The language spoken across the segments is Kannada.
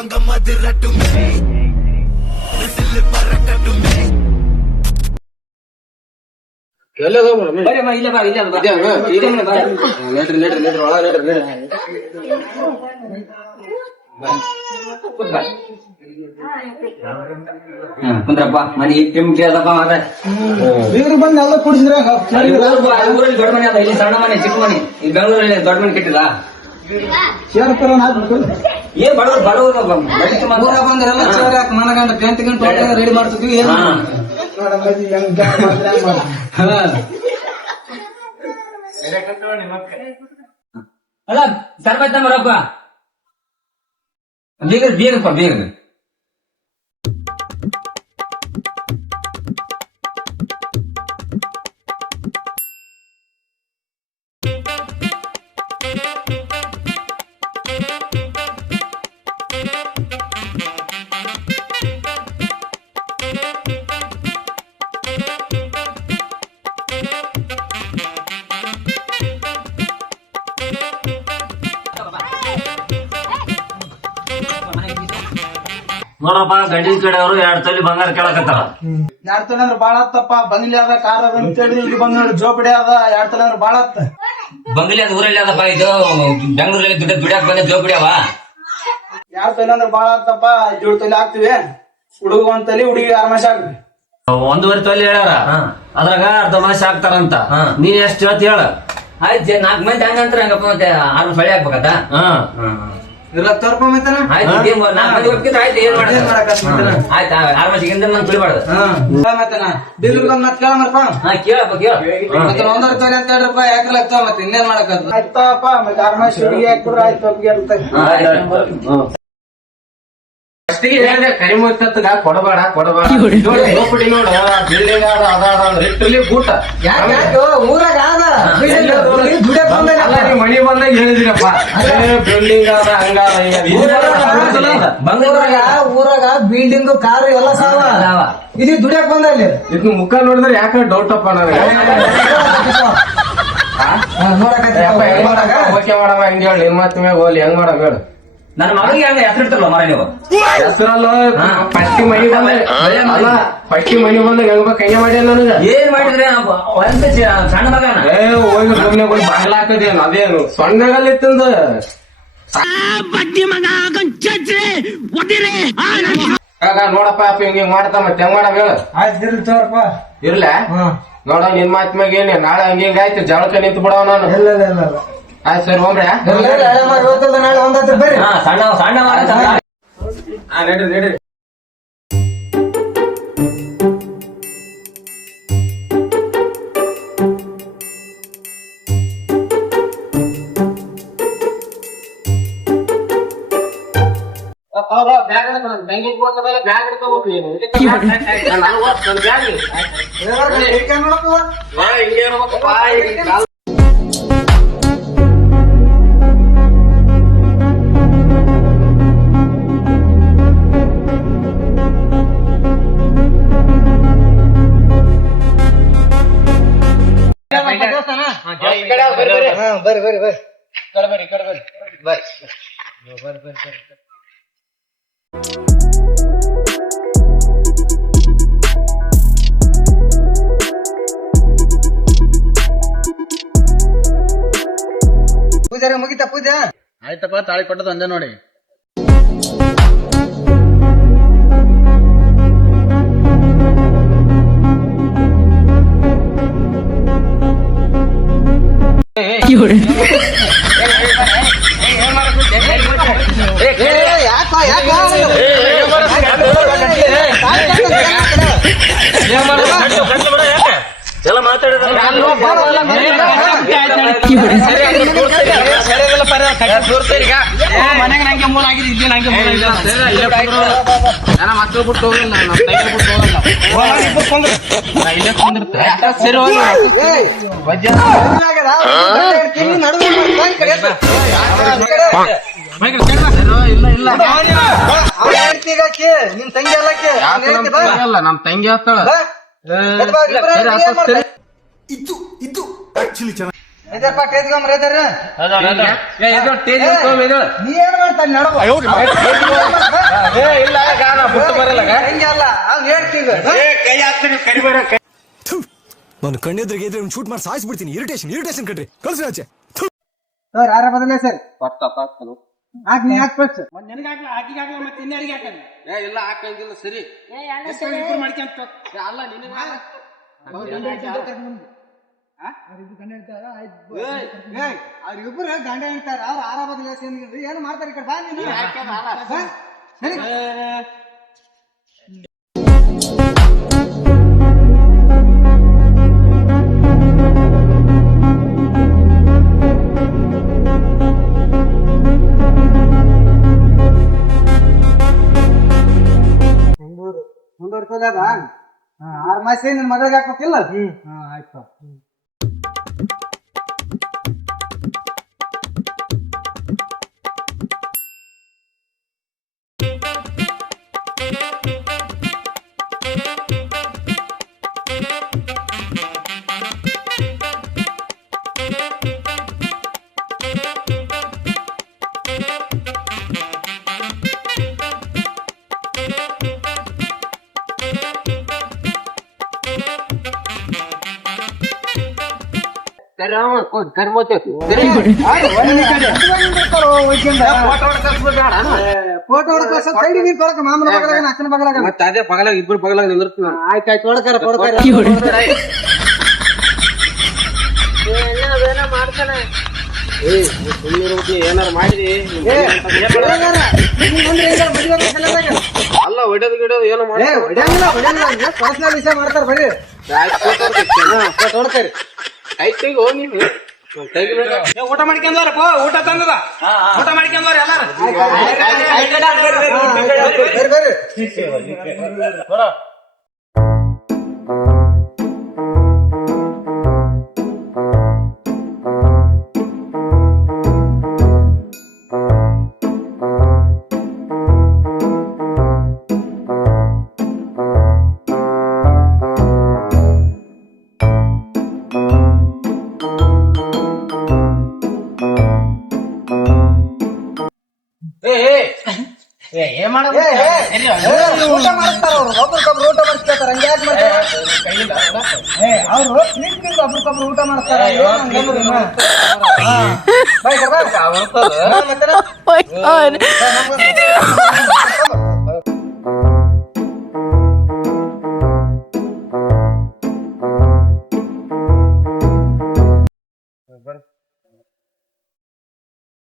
ರಂಗಂ அதிரட்டுமே சில்லு பறக்கட்டுமே ಕುಂದ್ರಪ್ಪ ಮನಿ ಅದಪ್ಪ ಮಾತ್ರ ಬೀಗರು ಬಂದು ಎಲ್ಲ ಕುಡಿಸಿದ್ರೆ ಊರಲ್ಲಿ ದೊಡ್ಡ ಮನೆ ಅದ, ಇಲ್ಲಿ ಸಣ್ಣ ಮನೆ ಚಿಕ್ಕ ಮನೆ. ಈ ಬೆಂಗಳೂರಲ್ಲಿ ದೊಡ್ಡ ಮನೆ ಕೆಟ್ಟಿಲ್ಲ. ಏನ್ ಬಡವರು ಬಡವರು ಬಂದ್ರೆಲ್ಲ ಚೇರ್ ಹಾಕಿ ಮನಗಂಡ 10 ಗಂಟೆ ರೆಡಿ ಮಾಡ್ತಿದ್ವಿ. ಅಲ್ಲ ಸರ್ಬತ್ತ ಬರಪ್ಪ, ಬೀಗಪ್ಪ ಬೀಗ ನೋಡಪ್ಪ, ಗಂಡಿನ ಕಡೆಯವರು 2 ತೊಲಿ ಬಂಗಾರ ಕೇಳಕತ್ತಾರ. 2 ತೊಲೆ ಅಂದ್ರೆ ಬಾಳ ಆತಪ್ಪ. ಬಂಗ್ಲಿ ಅದ, ಕಾರ್ ಅದ ಅಂತೇಳಿ ಇಲ್ಲಿ ಬಂದ್ ನೋಡಿ ಜೋಪಡಿ ಅದ. 2 ತೊಲೆ ಅಂದ್ರೆ ಬಾಳ ಆತ. ಬಂಗ್ಲಿ ಅದ, ಊರಲ್ಲಿ ಅದಪ್ಪ. ಇದು ಬೆಂಗಳೂರಲ್ಲಿ ದುಡ್ಯಾಕ್ ಬಂದ ಜೋಪಡಿ ಅವ. 2 ತೊಲೆ ಅಂದ್ರೆ ಬಾಳ ಆತಪ್ಪ. 7 ತೊಲೆ ಹಾಕ್ತಿವಿ. ಹುಡುಗ 1 ತೊಲೆ, ಹುಡುಗಿ 6 ಮಾಸ ಆಗ್ತದೆ. 1.5 ತೊಲಿ ಹೇಳ್ಯಾರ, ಅದ್ರಾಗ ಅರ್ಧ ಮಾಸ ಹಾಕ್ತಾರಂತ. ನೀ ಎಷ್ಟ್ ಹೇಳ್ತಿ ಹೇಳ. ಆಯ್ತು, 4 ಮಂದಿ ಹಂಗಂತ್ರ ಹಂಗಪ್ಪ. ಮತ್ತೆ 6 ಸೊಳ್ಳೆ ಹಾಕ್ಬೇಕತ್ತ. ಇಲ್ಲ ತೋರ್ಪ ಮೈತನ. ಆಯ್ತು, 4 ಮಂದಿ ಒಪ್ಪಿದ್ರೆ ಆಯ್ತು. ಏನ್ ಮಾಡಕ ಆಯ್ತು, 6 ಮಾಸಿಗಿಂದ ನಾನು ತುಳಿಬಾರ್ದು. ಮತ್ತನ ಬೀಗರು ಬಂದ್ ಮತ್ ಕೇಳಮಪ್ಪ. ಕೇಳಪ್ಪ ಕೇಳ. ಮತ್ತೆ 1.5 ತೊಲೆ ಅಂತ ಹೇಳ್ರಪ್ಪ. ಯಾಕಲಾಗ್ತಾವ ಮತ್ತೆ ಇನ್ನೇನ್ ಮಾಡಕ ಆಯ್ತಪ್ಪ. ಮತ್ತೆ 6 ಮಾಸ ಹುಡುಗಿ ಹಾಕ್ಬಿಡ್ರ ಆಯ್ತು. ಒಪ್ಪಿಗೆ ಇರುತ್ತೆ. ಫಸ್ಟಿಗೆ ಹೇಳಿದೆ ಕರಿಮುತ್ತತ್ಗ ಕೊಡಬೇಡ ಜೋಪಡಿ ನೋಡ, ಬಿಲ್ಡಿಂಗ್ ಲಿಟ್ರಲಿ ಬೂಟ. ಊರಾಗ ಮನಿ ಬಂದಾಗ ಹೇಳಿದಿರಪ್ಪ, ಬಿಲ್ಡಿಂಗ್ ಅದ ಊರಾಗ ಬಿಲ್ಡಿಂಗ್ ಕಾರು ಎಲ್ಲ ಸಾವ. ಇದು ದುಡಿಯಕ್ ಬಂದ ಅಲ್ಲಿ. ಇದ್ನ ಮುಖ ನೋಡಿದ್ರೆ ಯಾಕೆ ಡೌಟ್ ಅಪ್ಪ ನನಗೆ. ಓಕೆ ಮಾಡವ, ಹೆಂಗ್ ಹೇಳಿ ನಿನ್ ಮಾತು ಮ್ಯಾಗ ಹೋಗ್ಲಿ. ಹೆಂಗ್ ಮಾಡವ ಹೇಳು. ನನ್ನ ಮಗಳಿಗೆ ಹಂಗ ಹೆಸರಿಡ್ತಾರಲ್ಲ ಮರ ನೀವು. ಹೆಸರಲ್ಲ ಪಟ್ಟಿ ಮನಿ ಬಂದಾಗ ಹೆಂಗ್ ಕೈಯ ಮಾಡ್ಯ ನನಗ. ಏನ್ ಮಾಡಿದ್ರೆ ಸಣ್ಣ ಮಗನ ಹೋಗಿ ಸುಮ್ನೆ ಹೋಗಿ ಬಾಗ್ಲ ಹಾಕದೇನು, ಅದೇನು ಸೊಣ್ಣಗಲ್ಲಿತ್ತಂದ ನೋಡಪ್ಪ. ಹಿಂಗ ಮಾಡ್ತಾ ಮತ್ತೆ ಹೆಂಗ್ ಮಾಡವ ಹೇಳು. ಆಯ್ತು ತೋರಪ್ಪ. ಇರ್ಲ ನೋಡ, ನಿನ್ ಮಾತ್ ಮ್ಯಾಗ ಏನಿ ನಾಳೆ ಹಂಗ ಆಯ್ತು. ಜಳಕ ನಿಂತು ಬಿಡವ ನಾನು. ಆಯ್ತು ಸರಿ ಹೋಗ್ರಿ. ನಾಳೆ 1 ಬರ್ರಿ. ಸಣ್ಣ ಸಣ್ಣ ನಡ್ರಿ. ಪೂಜಾರ ಮುಗಿತಾ ಪೂಜಾ? ಆಯ್ತಪ್ಪ, ತಾಳಿ ಕೊಟ್ಟದ ಅಂದೆ ನೋಡಿ. ಎಲ್ಲ ಮಾತಾಡಿದ ಮನೆಗೆ ನಂಗೆ ಮೂಲ ಆಗಿದೆ, ಇಲ್ಲಿ ನಂಗೆ ಮೂಲ ಮಕ್ಕಳು ಬಿಟ್ಟು ಹೋಗಲ್ಲ, ನಮ್ಮ ತಂಗಿ ಬಿಟ್ಟು ಹೋಗಲ್ಲ. ಇಲ್ಲೇ ಕುಂದಿರ್ತೆ ಸರಿ ಹೋಗಿ ನಿಮ್ ತಂಗಿ ಅಲ್ಲ, ನಮ್ ತಂಗಿ ಆಗ್ತಾಳ. ಇದು ಆಕ್ಚುಲಿ ಚೆನ್ನಾಗಿ ನೀ ಏನ್ ಮಾಡ್ತಾನೆ ನಾನು ಕಣ್ಣೆದ್ರಿಗೆ ಇದ್ರೆ ಶೂಟ್ ಮಾಡಿ ಸಾಯಿಸ್ಬಿಡ್ತೀನಿ. ಇರಿಟೇಷನ್ ಕಟ್ರಿ ಕಳ್ಸಿ ಆಚೆ. ಸರ್ ಯಾರ ಬದಲೇ ಸರ್ ಹಾಕ್ ನೀ ಹಾಕ್ ಫಸ್ಟ್ ನಿನಗಾಗ್ಲ ಆಕಿಗಾಗ್ಲ ಮತ್ತೆ ಇನ್ಯಾರಿಗೆ ಹಾಕಲ್ಲ ಇಲ್ಲ ಹಾಕಂಗಿಲ್ಲ ಸರಿ ಇಬ್ರು ಮಾಡ್ಕೊಂತ ಅಲ್ಲ ನಿನಗ ಅವ್ರಿಬ್ರು ಗಂಡ ಹೇಳ್ತಾರ ಅವ್ರ ಆರ ಬದಲೇ ಏನು ಮಾಡ್ತಾರೆ ಈ ಕಡೆ ಬಾ ನೀನು ಬಾ. ನಡಿ. ಮುಂದುವರ್ಸೋದ 6 ಮಾಸ ನಿನ್ ಮಗಳಿಗೆ ಹಾಕ್ಬೇಕಿಲ್ಲ ಆಯ್ತು ಫೋಟೋ ಹೊಡ್ಕೊ ಸೈಡಿ ನೀನ್ ಕೊಡಕ ಮಾಮನ ಬಗಲಾಗ ಅಕ್ಕನ ಬಗಲಾಗ ಮತ್ತೆ ಅದೇ ಪಗಲಾಗ ಇಬ್ರು ಪಗಲಾಗ ನಿಂದಿರ್ತೀನಿ ನಾನು. ಆಯ್ತಾಯ್ತು ಹೊಡ್ಕರ ಏನಾರು ಮಾಡಿದಿ ಅಲ್ಲ ಹೊಡೆದು ಗಿಡೋದು ಏನೋ ಮಾಡಿ ಪರ್ಸನಲ್ ವಿಷಯ ಮಾಡ್ತಾರ ಬರೀ ಹೊಡ್ಕರಿ ಆಯ್ತು ಈಗ ಹೋಗಿ ನೀವು ತೆಗಿಬೇಡ. ಊಟ ಮಾಡ್ಕೊಂಡವ್ರಪ್ಪ ಊಟ ತಂದದ ಊಟ ಮಾಡ್ಕೊಂಡವ್ರ ಎಲ್ಲಾರು ಬರ್ರಿ ಏನ್ ಮಾಡೋದು ಊಟ ಮಾಡಿಸ್ತಾರ ಅವ್ರು ಒಬ್ರಿಗೊಬ್ರು ಊಟ ಮಾಡಿಸ್ತಾರ ಹಂಗೆ ಯಾಕೆ ಮಾಡ್ತಾರೆ ಅವ್ರು ಒಬ್ರಿಗೊಬ್ರು ಊಟ ಮಾಡಿಸ್ತಾರ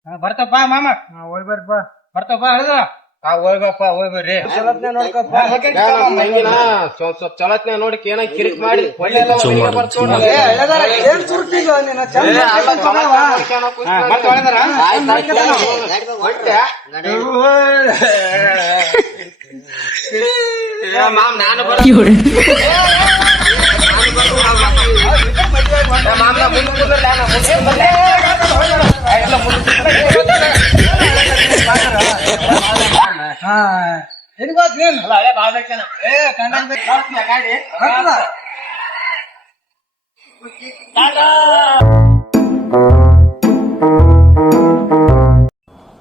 ಬರ್ತಪ್ಪ ಮಾಮ ಹೋಯ್ ಬರ್ಪ ಬರ್ತಪ್ಪ ಹೇಳಿದ್ರ ಹೋಗ್ಬಪ್ಪ ಹೋಯ್ ಬರ್ರಿ ತಂಗಿನ ಸ್ವಲ್ಪ ಚಲತ್ನ ನೋಡಿ ಏನ ಕಿರಿಕ್ ಮಾಡಿ ಏನ್ ಸುರ್ತಿದ್ವ ನೀನು ಚಂದ ಮಾಮ್ ನಾನು ಮಾಮನ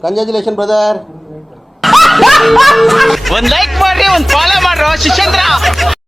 ಕಂಗ್ರಾಚುಲೇಷನ್ ಬ್ರದರ್. ಒಂದ್ ಲೈಕ್ ಮಾಡ್ರಿ ಒಂದ್ ಫಾಲೋ ಮಾಡ್ರೋ ಶಿಷ್ಯಂದ್ರ.